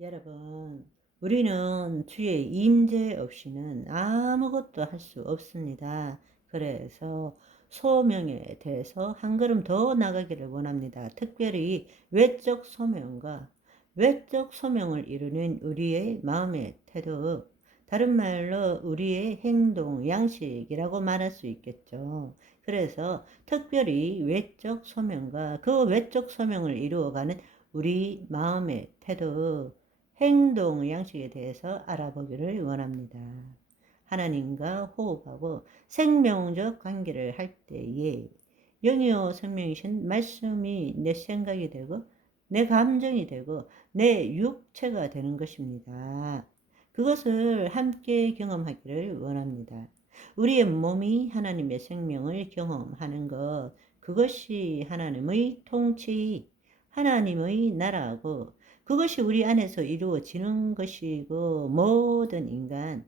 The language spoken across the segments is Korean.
여러분, 우리는 주의 임재 없이는 아무것도 할 수 없습니다. 그래서 소명에 대해서 한 걸음 더 나가기를 원합니다. 특별히 외적 소명과 외적 소명을 이루는 우리의 마음의 태도, 다른 말로 우리의 행동 양식이라고 말할 수 있겠죠. 그래서 특별히 외적 소명과 그 외적 소명을 이루어가는 우리 마음의 태도, 행동 양식에 대해서 알아보기를 원합니다. 하나님과 호흡하고 생명적 관계를 할 때에 영이요 생명이신 말씀이 내 생각이 되고 내 감정이 되고 내 육체가 되는 것입니다. 그것을 함께 경험하기를 원합니다. 우리의 몸이 하나님의 생명을 경험하는 것, 그것이 하나님의 통치, 하나님의 나라고 그것이 우리 안에서 이루어지는 것이고, 모든 인간,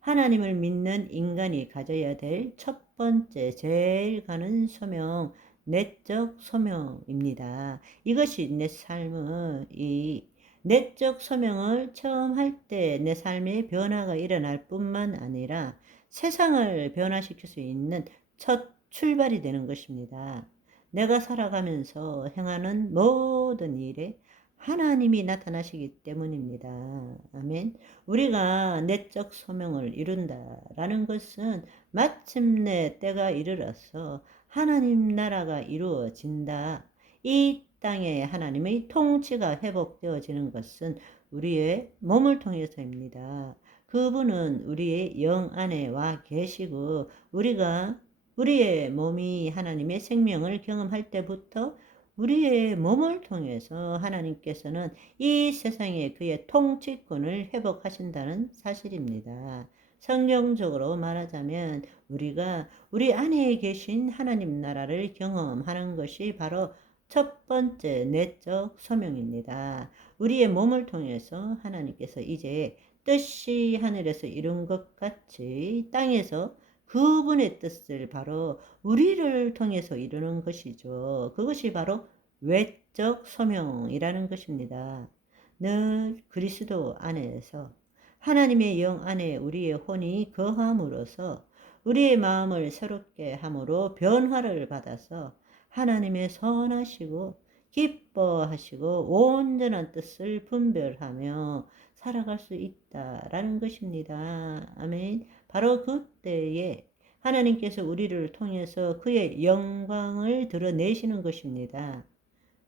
하나님을 믿는 인간이 가져야 될 첫 번째 제일 가는 소명, 내적 소명입니다. 이것이 내 삶의 이 내적 소명을 처음 할 때 내 삶의 변화가 일어날 뿐만 아니라 세상을 변화시킬 수 있는 첫 출발이 되는 것입니다. 내가 살아가면서 행하는 모든 일에 하나님이 나타나시기 때문입니다. 아멘. 우리가 내적 소명을 이룬다라는 것은 마침내 때가 이르러서 하나님 나라가 이루어진다. 이 땅에 하나님의 통치가 회복되어지는 것은 우리의 몸을 통해서입니다. 그분은 우리의 영 안에 와 계시고 우리의 몸이 하나님의 생명을 경험할 때부터 우리의 몸을 통해서 하나님께서는 이 세상에 그의 통치권을 회복하신다는 사실입니다. 성경적으로 말하자면 우리가 우리 안에 계신 하나님 나라를 경험하는 것이 바로 첫 번째 내적 소명입니다. 우리의 몸을 통해서 하나님께서 이제 뜻이 하늘에서 이룬 것 같이 땅에서 그분의 뜻을 바로 우리를 통해서 이루는 것이죠. 그것이 바로 외적 소명이라는 것입니다. 늘 그리스도 안에서 하나님의 영 안에 우리의 혼이 거함으로써 우리의 마음을 새롭게 함으로 변화를 받아서 하나님의 선하시고 기뻐하시고 온전한 뜻을 분별하며 살아갈 수 있다라는 것입니다. 아멘. 바로 그때에 하나님께서 우리를 통해서 그의 영광을 드러내시는 것입니다.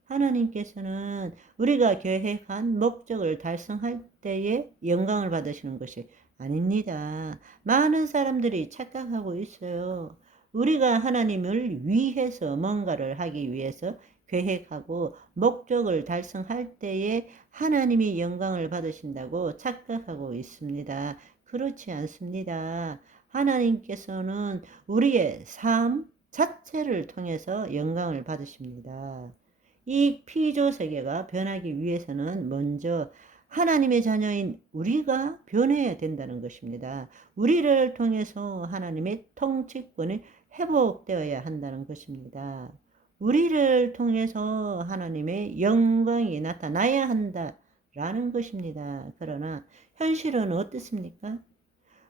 하나님께서는 우리가 계획한 목적을 달성할 때에 영광을 받으시는 것이 아닙니다. 많은 사람들이 착각하고 있어요. 우리가 하나님을 위해서 뭔가를 하기 위해서 계획하고 목적을 달성할 때에 하나님이 영광을 받으신다고 착각하고 있습니다. 그렇지 않습니다. 하나님께서는 우리의 삶 자체를 통해서 영광을 받으십니다. 이 피조 세계가 변하기 위해서는 먼저 하나님의 자녀인 우리가 변해야 된다는 것입니다. 우리를 통해서 하나님의 통치권이 회복되어야 한다는 것입니다. 우리를 통해서 하나님의 영광이 나타나야 한다라는 것입니다. 그러나 현실은 어떻습니까?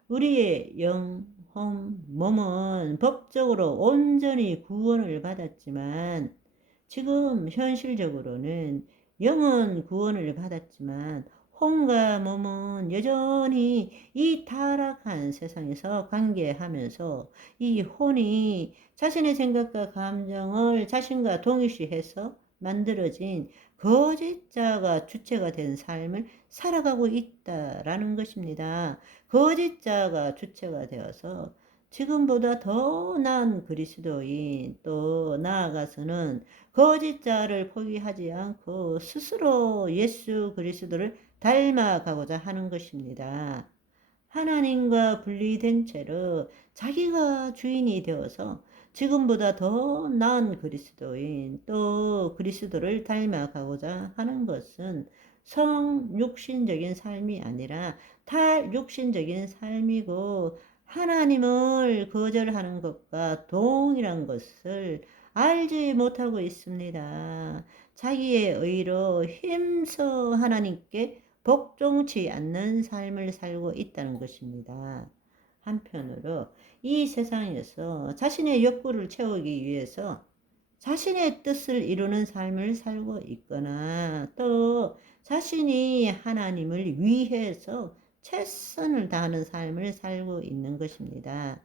우리의 영혼, 몸은 법적으로 온전히 구원을 받았지만 지금 현실적으로는 영은 구원을 받았지만 혼과 몸은 여전히 이 타락한 세상에서 관계하면서 이 혼이 자신의 생각과 감정을 자신과 동일시해서 만들어진 거짓자가 주체가 된 삶을 살아가고 있다라는 것입니다. 거짓자가 주체가 되어서 지금보다 더 나은 그리스도인 또 나아가서는 거짓자를 포기하지 않고 스스로 예수 그리스도를 닮아가고자 하는 것입니다. 하나님과 분리된 채로 자기가 주인이 되어서 지금보다 더 나은 그리스도인 또 그리스도를 닮아가고자 하는 것은 성육신적인 삶이 아니라 탈육신적인 삶이고 하나님을 거절하는 것과 동일한 것을 알지 못하고 있습니다. 자기의 의로 힘써 하나님께 복종치 않는 삶을 살고 있다는 것입니다. 한편으로 이 세상에서 자신의 욕구를 채우기 위해서 자신의 뜻을 이루는 삶을 살고 있거나 또 자신이 하나님을 위해서 최선을 다하는 삶을 살고 있는 것입니다.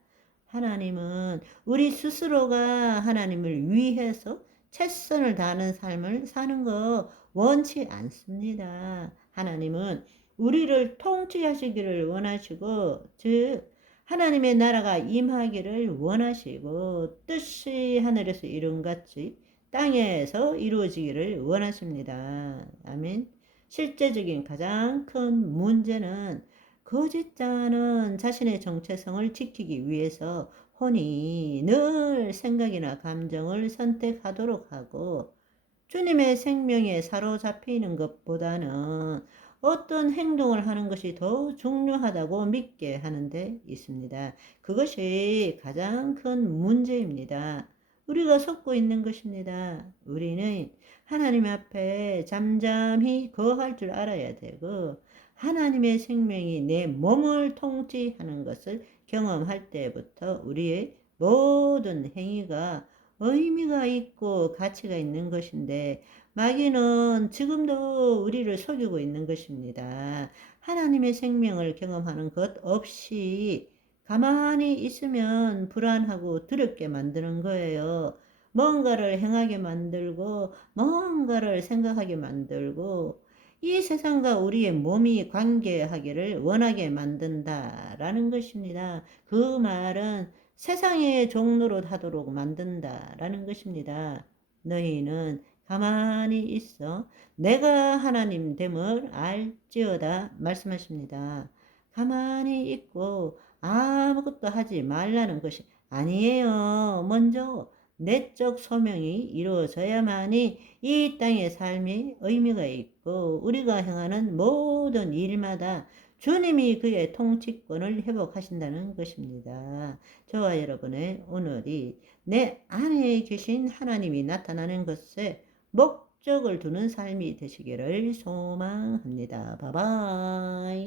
하나님은 우리 스스로가 하나님을 위해서 최선을 다하는 삶을 사는 거 원치 않습니다. 하나님은 우리를 통치하시기를 원하시고, 즉 하나님의 나라가 임하기를 원하시고, 뜻이 하늘에서 이룬 같이 땅에서 이루어지기를 원하십니다. 아멘. 실제적인 가장 큰 문제는 거짓자는 자신의 정체성을 지키기 위해서 혼이 늘 생각이나 감정을 선택하도록 하고, 주님의 생명에 사로잡히는 것보다는 어떤 행동을 하는 것이 더 중요하다고 믿게 하는 데 있습니다. 그것이 가장 큰 문제입니다. 우리가 속고 있는 것입니다. 우리는 하나님 앞에 잠잠히 거할 줄 알아야 되고, 하나님의 생명이 내 몸을 통치하는 것을 경험할 때부터 우리의 모든 행위가 의미가 있고 가치가 있는 것인데, 마귀는 지금도 우리를 속이고 있는 것입니다. 하나님의 생명을 경험하는 것 없이 가만히 있으면 불안하고 두렵게 만드는 거예요. 뭔가를 행하게 만들고 뭔가를 생각하게 만들고 이 세상과 우리의 몸이 관계하기를 원하게 만든다라는 것입니다. 그 말은 세상의 종로로 하도록 만든다라는 것입니다. 너희는 가만히 있어 내가 하나님 됨을 알지어다 말씀하십니다. 가만히 있고 아무것도 하지 말라는 것이 아니에요. 먼저 내적 소명이 이루어져야만이 이 땅의 삶이 의미가 있고 우리가 행하는 모든 일마다 주님이 그의 통치권을 회복하신다는 것입니다. 저와 여러분의 오늘이 내 안에 계신 하나님이 나타나는 것에 목적을 두는 삶이 되시기를 소망합니다. 바이바이.